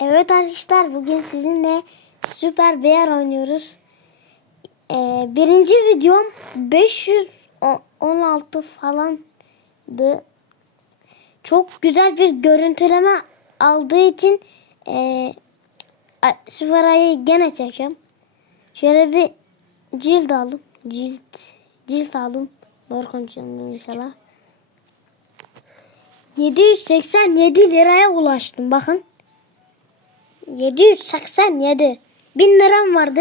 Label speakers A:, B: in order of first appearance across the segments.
A: Evet arkadaşlar bugün sizinle Süper Bear oynuyoruz. Ee, birinci videom 516 falandı. Çok güzel bir görüntüleme aldığı için a- Süper Ay'ı gene çekeceğim. Şöyle bir cilt aldım. Cilt, cilt aldım. Doğru konuşuyorum inşallah. 787 liraya ulaştım bakın. 787. 1000 liram vardı.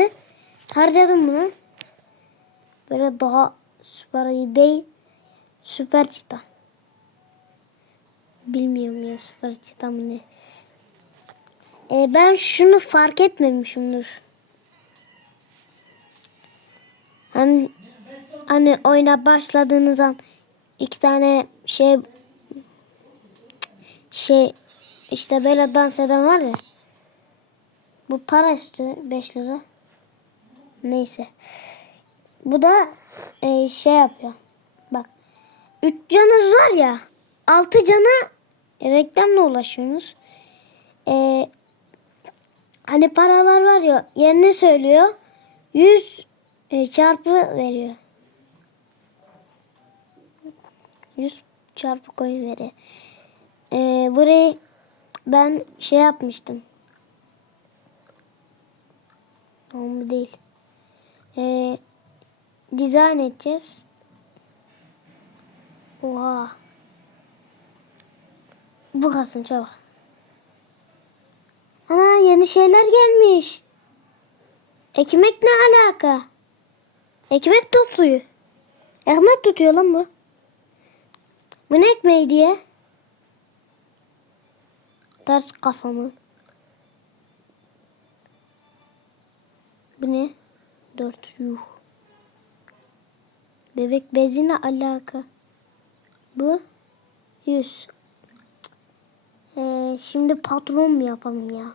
A: Harcadım bunu. Böyle daha süper değil. Süper çita. Bilmiyorum ya süper çita mı ne. E, ben şunu fark etmemişimdir. Hani, hani oyuna başladığınız an iki tane şey şey işte böyle dans eden var ya. Bu para üstü 5 lira. Neyse. Bu da e, şey yapıyor. Bak. 3 canınız var ya. 6 cana reklamla ulaşıyorsunuz. E, hani paralar var ya yerini söylüyor. 100 e, çarpı veriyor. 100 çarpı coin veriyor. E, burayı ben şey yapmıştım. Tamam değil. Ee, dizayn edeceğiz. Oha. Bu kalsın çabuk. Ana yeni şeyler gelmiş. Ekmek ne alaka? Ekmek topluyor. Ekmek tutuyor lan bu. Bu ne ekmeği diye? Ters kafamı. Bu ne? 4 yuh. Bebek bezine alaka. Bu 100. Ee, şimdi patron mu yapalım ya?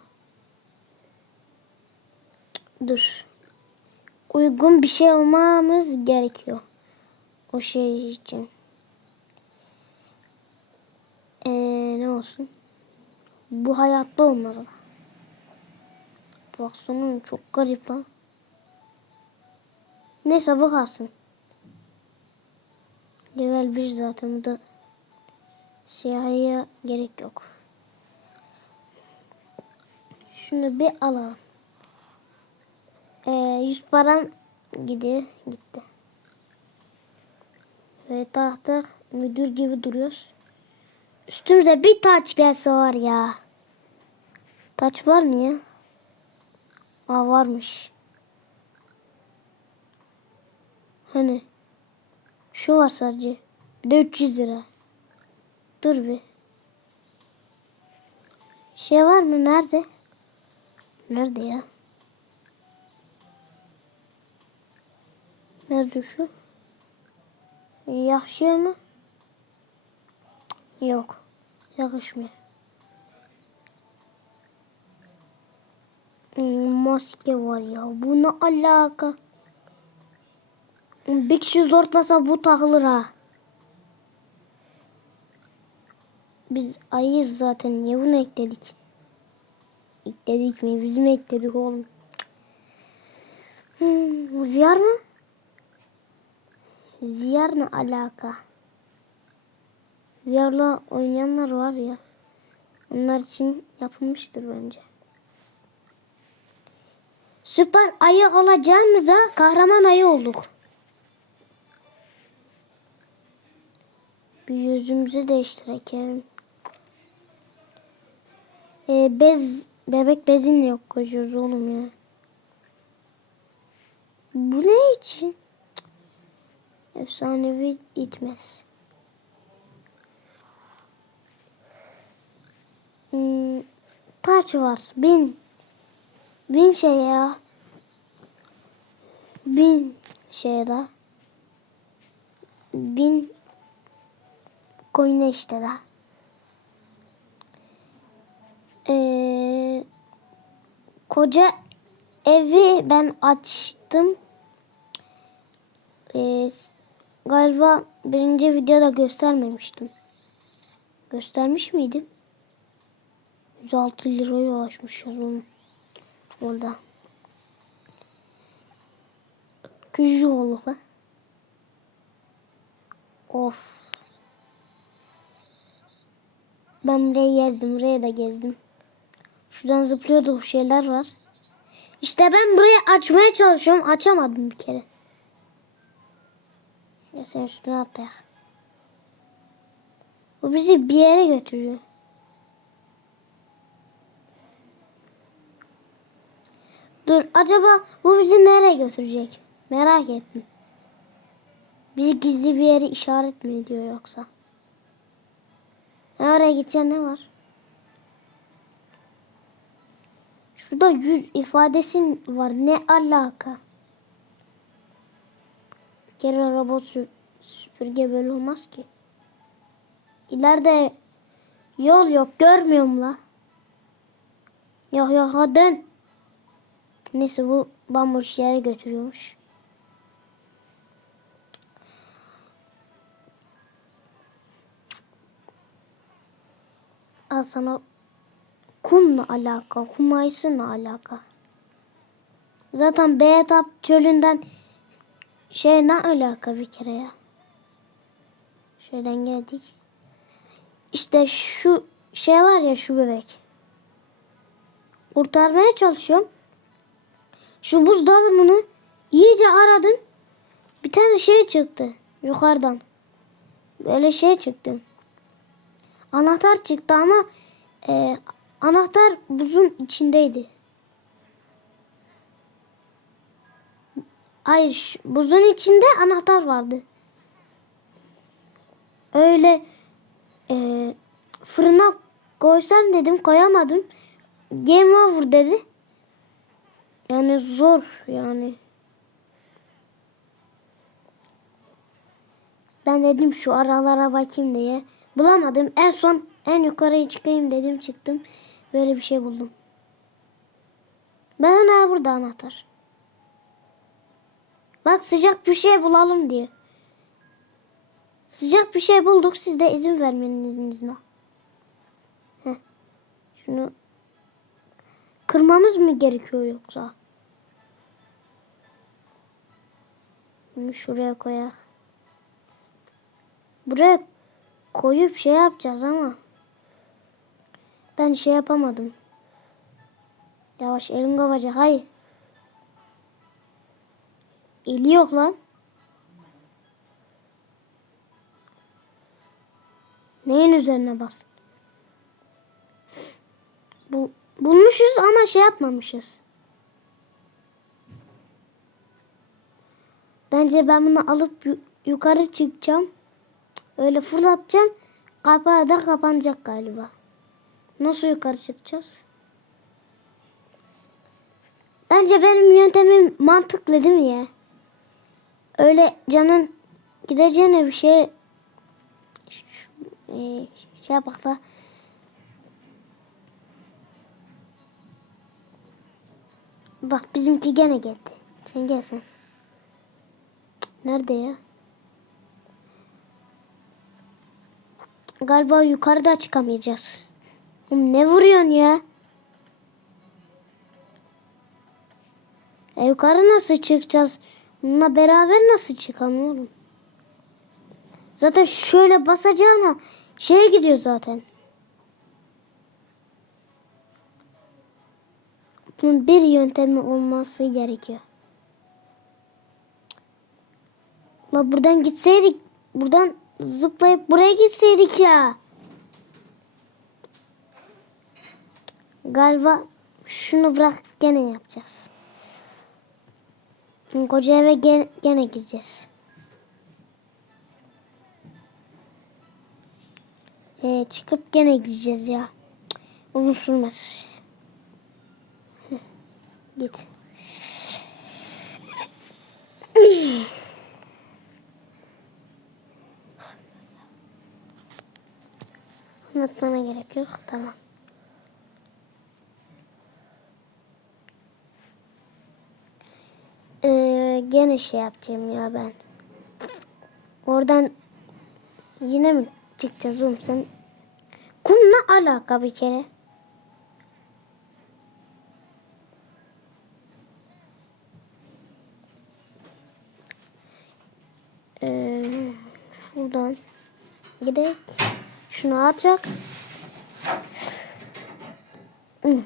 A: Dur. Uygun bir şey olmamız gerekiyor. O şey için. Ee, ne olsun? Bu hayatta olmaz. Baksana çok garip lan. Neyse bu kalsın. Level 1 zaten bu da siyahiye gerek yok. Şunu bir alalım. Ee, 100 param gidiyor. Gitti. Ve tahta müdür gibi duruyoruz. Üstümüze bir taç gelse var ya. Taç var mı ya? Aa varmış. Hani şu var sadece. Bir de 300 lira. Dur bir. Şey var mı? Nerede? Nerede ya? Nerede şu? Yakışıyor mu? Yok. Yakışmıyor. Hmm, Maske var ya. Bu ne alaka? Bir kişi zorlasa bu takılır ha. Biz ayıyız zaten. Niye bunu ekledik? Ekledik mi? Biz mi ekledik oğlum? Hmm, VR mı? VR ne alaka? VR'la oynayanlar var ya. Onlar için yapılmıştır bence. Süper ayı olacağımıza kahraman ayı olduk. Bir yüzümüzü değiştirelim. Ee, bez, bebek bezinle yok koşuyoruz oğlum ya. Bu ne için? Efsanevi itmez. Hmm, taç var. Bin. Bin şey ya. Bin şey daha. Bin koyuna işte. Ee, koca evi ben açtım. Ee, galiba birinci videoda göstermemiştim. Göstermiş miydim? 106 liraya ulaşmışız oğlum. Orada. Küçücük olduk lan. Of. Ben burayı gezdim. Burayı da gezdim. Şuradan zıplıyorduk şeyler var. İşte ben burayı açmaya çalışıyorum. Açamadım bir kere. Ya sen üstüne atlayak. Bu bizi bir yere götürüyor. Dur acaba bu bizi nereye götürecek? Merak ettim. Bizi gizli bir yere işaret mi ediyor yoksa? Oraya gideceğin ne var? Şurada yüz ifadesin var. Ne alaka? Kere robot sü- süpürge böyle olmaz ki. İleride yol yok görmüyorum la. Yok yok ha dön. Neyse bu bambuş yere götürüyormuş. Al sana kumla alaka, kumayısıyla alaka. Zaten Beyatap çölünden şey ne alaka bir kere ya. Şuradan geldik. İşte şu şey var ya şu bebek. Kurtarmaya çalışıyorum. Şu buzdolabını iyice aradım. Bir tane şey çıktı yukarıdan. Böyle şey çıktı. Anahtar çıktı ama e, anahtar buzun içindeydi. Hayır buzun içinde anahtar vardı. Öyle e, fırına koysam dedim koyamadım. Game over dedi. Yani zor yani. Ben dedim şu aralara bakayım diye. Bulamadım. En son en yukarıya çıkayım dedim çıktım. Böyle bir şey buldum. Ben ona burada anahtar. Bak sıcak bir şey bulalım diye. Sıcak bir şey bulduk. Siz de izin vermenizle. Şunu kırmamız mı gerekiyor yoksa? Bunu şuraya koyak. Buraya koyup şey yapacağız ama ben şey yapamadım. Yavaş elim kapacak. Hayır. Eli yok lan. Neyin üzerine bas? Bu, bulmuşuz ama şey yapmamışız. Bence ben bunu alıp yu- yukarı çıkacağım. Öyle fırlatacağım. Kapağı da kapanacak galiba. Nasıl yukarı çıkacağız? Bence benim yöntemim mantıklı değil mi ya? Öyle canın gideceğine bir şey e, şey yapak da Bak bizimki gene geldi. Sen gel sen. Cık, Nerede ya? Galiba yukarıda çıkamayacağız. Oğlum ne vuruyorsun ya? E yukarı nasıl çıkacağız? Bununla beraber nasıl çıkalım oğlum? Zaten şöyle basacağına şeye gidiyor zaten. Bunun bir yöntemi olması gerekiyor. La buradan gitseydik, buradan zıplayıp buraya gitseydik ya. Galiba şunu bırak gene yapacağız. Koca eve gene, gene gireceğiz. Ee, çıkıp gene gideceğiz ya. Uzun sürmez. Git. Anlatmama gerek yok. Tamam. Ee, gene şey yapacağım ya ben. Oradan yine mi çıkacağız oğlum sen? Kumla alaka bir kere. Ee, şuradan gidelim. Şunu atacak. Hmm.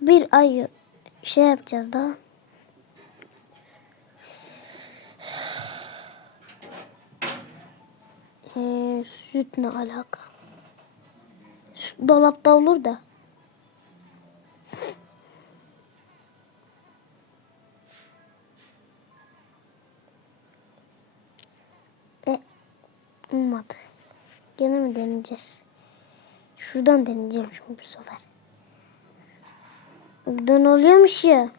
A: Bir ay şey yapacağız daha. Ee, süt ne alaka? Süt dolapta olur da. Gene mi deneyeceğiz? Şuradan deneyeceğim şimdi bu sefer. Buradan oluyormuş ya.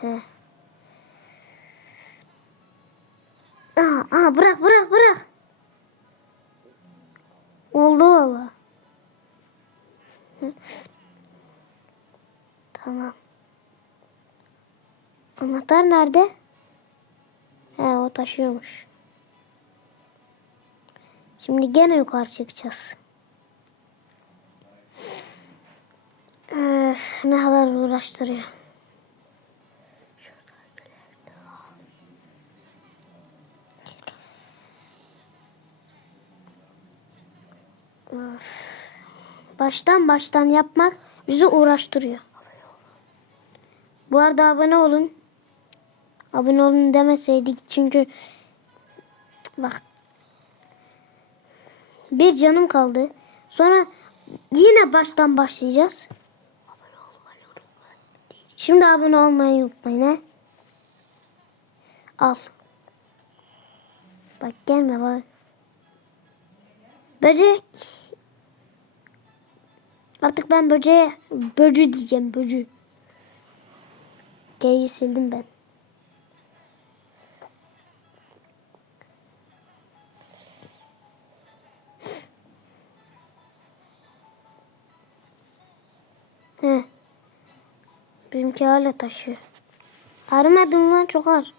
A: He. Aha, aha bırak bırak bırak. Oldu valla. Tamam. Anahtar nerede? He o taşıyormuş. Şimdi gene yukarı çıkacağız. Öf, ne kadar uğraştırıyor. Baştan baştan yapmak bizi uğraştırıyor. Bu arada abone olun. Abone olun demeseydik çünkü bak bir canım kaldı. Sonra yine baştan başlayacağız. Şimdi abone olmayı unutmayın he. Al. Bak gelme bak. Böcek. Artık ben böceğe böcü diyeceğim böcü. C'yi sildim ben. He. Bizimki hala taşıyor. Ağrımadım lan çok ağır.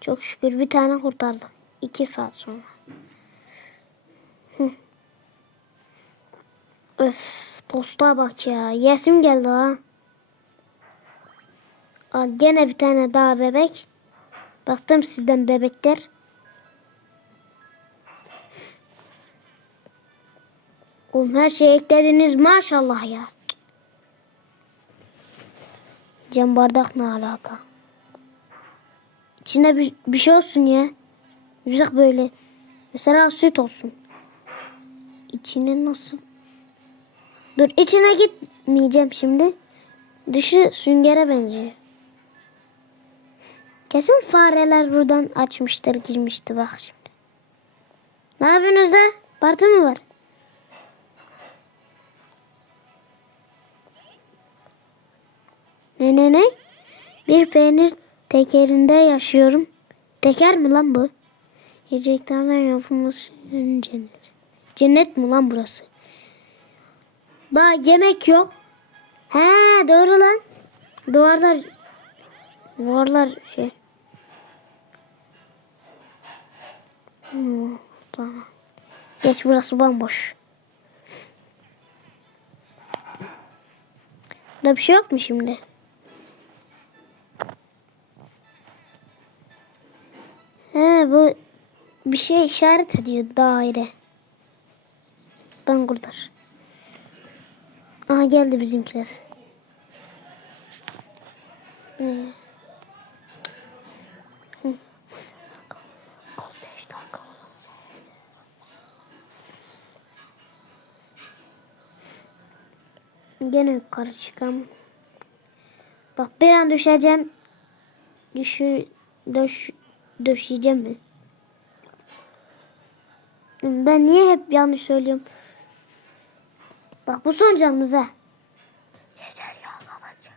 A: Çok şükür bir tane kurtardım. İki saat sonra. Hı. Öf tosta bak ya. Yesim geldi ha. Al gene bir tane daha bebek. Baktım sizden bebekler. Oğlum her şeyi eklediniz maşallah ya. Cam bardak ne alaka? İçine bir, bir şey olsun ya. Güzel böyle. Mesela süt olsun. İçine nasıl? Dur içine gitmeyeceğim şimdi. Dışı süngere benziyor. Kesin fareler buradan açmıştır girmişti bak şimdi. Ne yapıyorsunuz da? Parti mi var? Ne ne ne? Bir peynir tekerinde yaşıyorum. Teker mi lan bu? Yiyeceklerden yapılmış cennet. Cennet mi lan burası? Daha yemek yok. He doğru lan. Duvarlar duvarlar şey. Hmm, tamam. Geç burası bomboş. Burada bir şey yok mu şimdi? Bu bir şey işaret ediyor daire. Ben kurtar. Aha geldi bizimkiler. Ne? Hı. Gene yukarı çıkam. Bak bir an düşeceğim. Düşü, düş, düşeceğim mi? Ben niye hep yanlış söylüyorum? Bak bu son canımız ha. Yeter ya babacığım.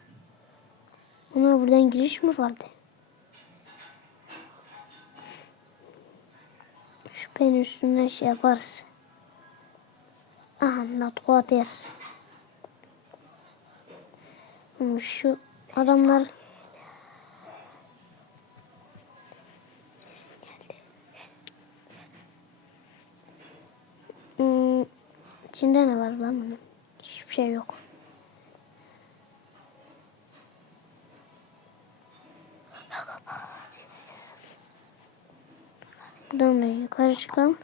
A: Ama buradan giriş mi vardı? Şu penin üstünden şey yaparız. Aha not waters. Şu adamlar içinde ne var lan bunun? Hiçbir şey yok. Buradan da yukarı çıkalım.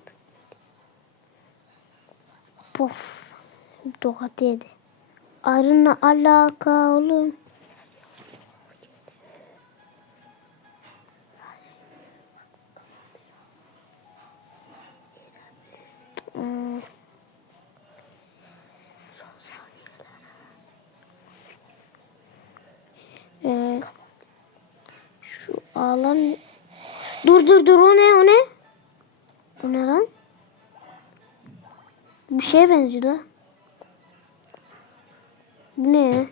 A: Pof. Tokat yedi. Arınla alaka oğlum. Ağlan... Dur dur dur o ne o ne? O ne lan? Bir şeye benziyor. Bu ne?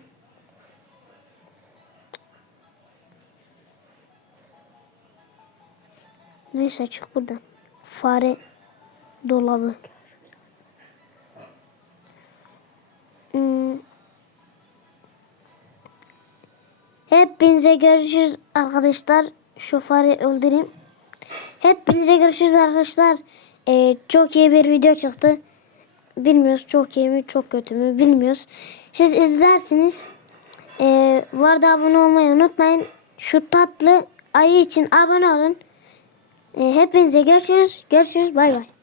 A: Neyse çık buradan. Fare dolabı. Hmm. Hepinize görüşürüz arkadaşlar. Fareyi öldüreyim. Hepinize görüşürüz arkadaşlar. Ee, çok iyi bir video çıktı. Bilmiyoruz çok iyi mi çok kötü mü bilmiyoruz. Siz izlersiniz. Ee, bu arada abone olmayı unutmayın. Şu tatlı ayı için abone olun. Ee, hepinize görüşürüz. Görüşürüz. Bay bay.